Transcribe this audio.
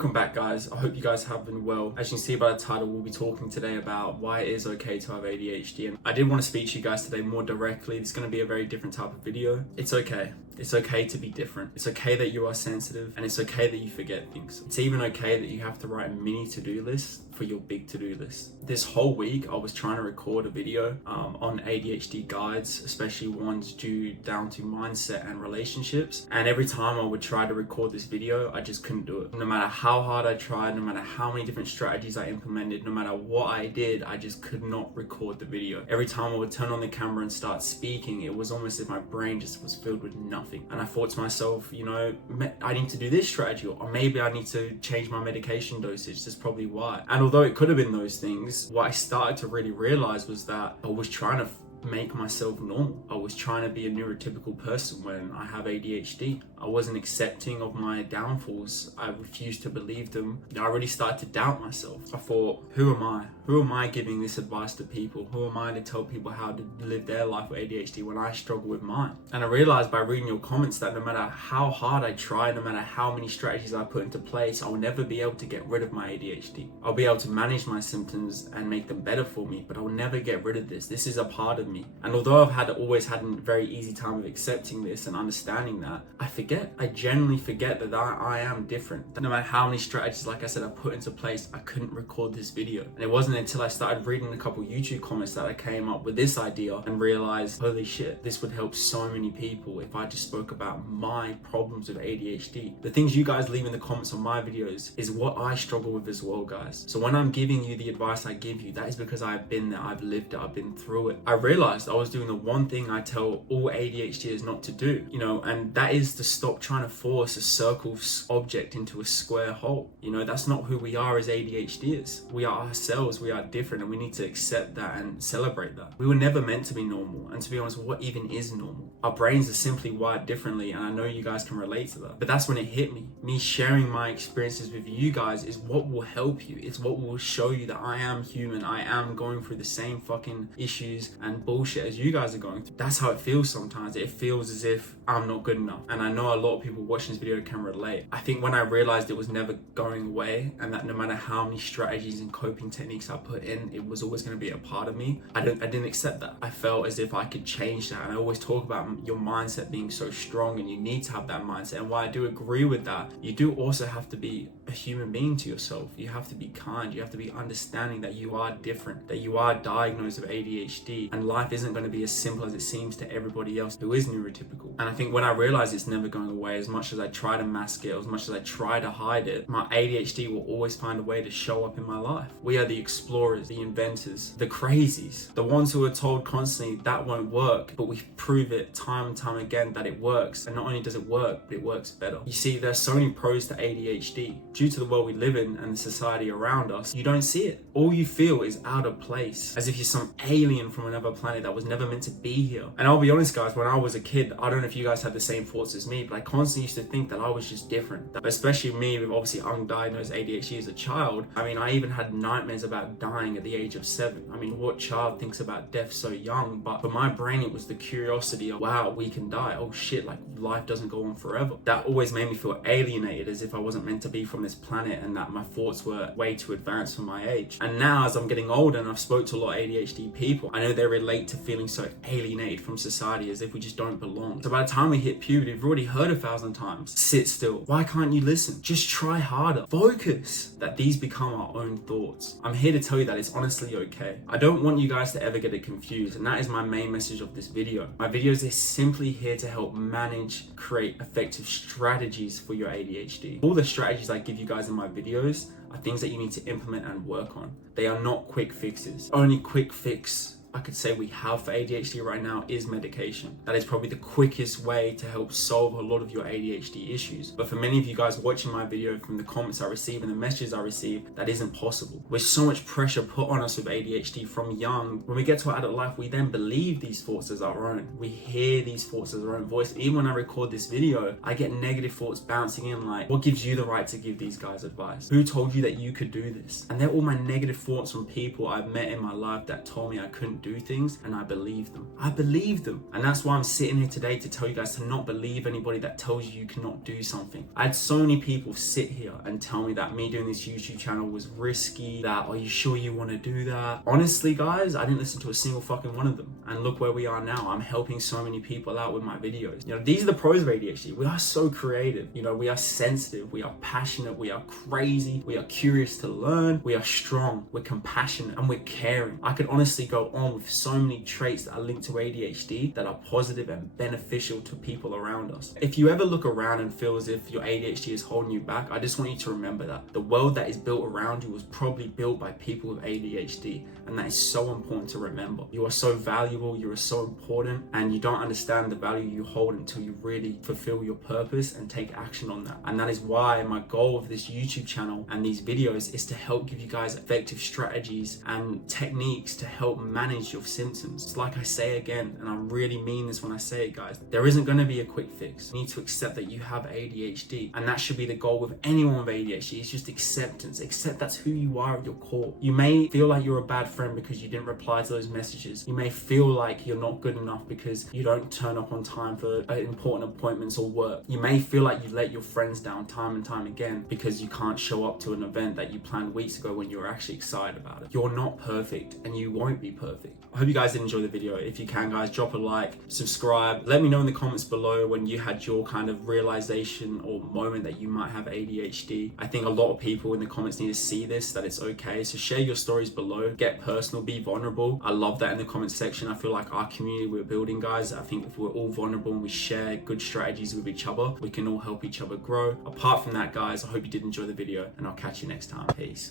Welcome back, guys. I hope you guys have been well. As you can see by the title, we'll be talking today about why it is okay to have ADHD. And I did want to speak to you guys today more directly. It's going to be a very different type of video. It's okay. It's okay to be different. It's okay that you are sensitive, and it's okay that you forget things. It's even okay that you have to write a mini to-do list for your big to-do list. This whole week, I was trying to record a video on ADHD guides, especially ones due down to mindset and relationships. And every time I would try to record this video, I just couldn't do it. No matter how hard I tried, no matter how many different strategies I implemented, no matter what I did, I just could not record the video. Every time I would turn on the camera and start speaking, it was almost as if my brain just was filled with nothing. And I thought to myself, you know, I need to do this strategy, or maybe I need to change my medication dosage. That's probably why. And although it could have been those things, what I started to really realize was that I was trying to make myself normal. I was trying to be a neurotypical person when I have ADHD. I wasn't accepting of my downfalls. I refused to believe them. I really started to doubt myself. I thought, who am I? Who am I giving this advice to people? Who am I to tell people how to live their life with ADHD when I struggle with mine? And I realized by reading your comments that no matter how hard I try, no matter how many strategies I put into place, I'll never be able to get rid of my ADHD. I'll be able to manage my symptoms and make them better for me, but I'll never get rid of this. This is a part of me. And although I've always had a very easy time of accepting this and understanding that, I genuinely forget that I am different. That no matter how many strategies, like I said, I put into place, I couldn't record this video. And it wasn't until I started reading a couple YouTube comments that I came up with this idea and realized, holy shit, this would help so many people if I just spoke about my problems with ADHD. The things you guys leave in the comments on my videos is what I struggle with as well, guys. So when I'm giving you the advice I give you, that is because I've been there, I've lived it, I've been through it. I realized I was doing the one thing I tell all ADHDers not to do, and that is to stop trying to force a circle object into a square hole. That's not who we are as ADHDers. We are ourselves, we are different, and we need to accept that and celebrate that. We were never meant to be normal, and to be honest, what even is normal? Our brains are simply wired differently, and I know you guys can relate to that. But that's when it hit me. Me sharing my experiences with you guys is what will help you. It's what will show you that I am human. I am going through the same fucking issues and bullshit as you guys are going through. That's how it feels sometimes. It feels as if I'm not good enough. And I know a lot of people watching this video can relate. I think when I realized it was never going away, and that no matter how many strategies and coping techniques I put in, it was always going to be a part of me, I didn't accept that. I felt as if I could change that. And I always talk about your mindset being so strong, and you need to have that mindset. And while I do agree with that, you do also have to be a human being to yourself. You have to be kind. You have to be understanding that you are different, that you are diagnosed with ADHD, and life isn't going to be as simple as it seems to everybody else who is neurotypical. And I think when I realized it's never going away, as much as I try to mask it, as much as I try to hide it, my ADHD will always find a way to show up in my life. We are the explorers, the inventors, the crazies, the ones who are told constantly that won't work, but we prove it time and time again that it works. And not only does it work, but it works better. You see, there's so many pros to ADHD. Due to the world we live in and the society around us, you don't see it. All you feel is out of place, as if you're some alien from another planet that was never meant to be here. And I'll be honest, guys, when I was a kid, I don't know if you guys had the same thoughts as me, but I constantly used to think that I was just different. Especially me with obviously undiagnosed ADHD as a child. I even had nightmares about dying at the age of 7. What child thinks about death so young? But for my brain, it was the curiosity of, wow, we can die. Oh shit, like life doesn't go on forever. That always made me feel alienated, as if I wasn't meant to be from this planet, and that my thoughts were way too advanced for my age. And now, as I'm getting older and I've spoke to a lot of ADHD people, I know they relate to feeling so alienated from society, as if we just don't belong. So by the time we hit puberty, we've already heard 1,000 times, sit still. Why can't you listen? Just try harder. Focus. That these become our own thoughts. I'm here to tell you that it's honestly okay. I don't want you guys to ever get it confused, and that is my main message of this video. My videos are simply here to help manage, create effective strategies for your ADHD. All the strategies I give you guys in my videos are things that you need to implement and work on. They are not quick fixes. Only quick fix I could say we have for ADHD right now is medication. That is probably the quickest way to help solve a lot of your ADHD issues. But for many of you guys watching my video, from the comments I receive and the messages I receive, that isn't possible. With so much pressure put on us with ADHD from young, when we get to our adult life, we then believe these thoughts as our own. We hear these thoughts as our own voice. Even when I record this video, I get negative thoughts bouncing in like, what gives you the right to give these guys advice? Who told you that you could do this? And they're all my negative thoughts from people I've met in my life that told me I couldn't can do things, and I believe them. I believe them. And that's why I'm sitting here today to tell you guys to not believe anybody that tells you you cannot do something. I had so many people sit here and tell me that me doing this YouTube channel was risky, that are you sure you want to do that? Honestly guys, I didn't listen to a single fucking one of them, and look where we are now. I'm helping so many people out with my videos. You know, these are the pros of ADHD. We are so creative, you know, we are sensitive, we are passionate, we are crazy, we are curious to learn, we are strong, we're compassionate, and we're caring. I could honestly go on with so many traits that are linked to ADHD that are positive and beneficial to people around us. If you ever look around and feel as if your ADHD is holding you back, I just want you to remember that the world that is built around you was probably built by people with ADHD, and that is so important to remember. You are so valuable, you are so important, and you don't understand the value you hold until you really fulfill your purpose and take action on that. And that is why my goal of this YouTube channel and these videos is to help give you guys effective strategies and techniques to help manage your symptoms. It's like I say again, and I really mean this when I say it guys, there isn't going to be a quick fix. You need to accept that you have ADHD, and that should be the goal with anyone with ADHD. It's just acceptance. Accept that's who you are at your core. You may feel like you're a bad friend because you didn't reply to those messages. You may feel like you're not good enough because you don't turn up on time for important appointments or work. You may feel like you let your friends down time and time again because you can't show up to an event that you planned weeks ago when you were actually excited about it. You're not perfect, and you won't be perfect. I hope you guys did enjoy the video. If you can guys, drop a like, subscribe. Let me know in the comments below when you had your kind of realization or moment that you might have ADHD. I think a lot of people in the comments need to see this, that it's okay. So share your stories below, get personal, be vulnerable. I love that in the comments section. I feel like our community we're building guys, I think if we're all vulnerable and we share good strategies with each other, we can all help each other grow. Apart from that guys, I hope you did enjoy the video, and I'll catch you next time. Peace.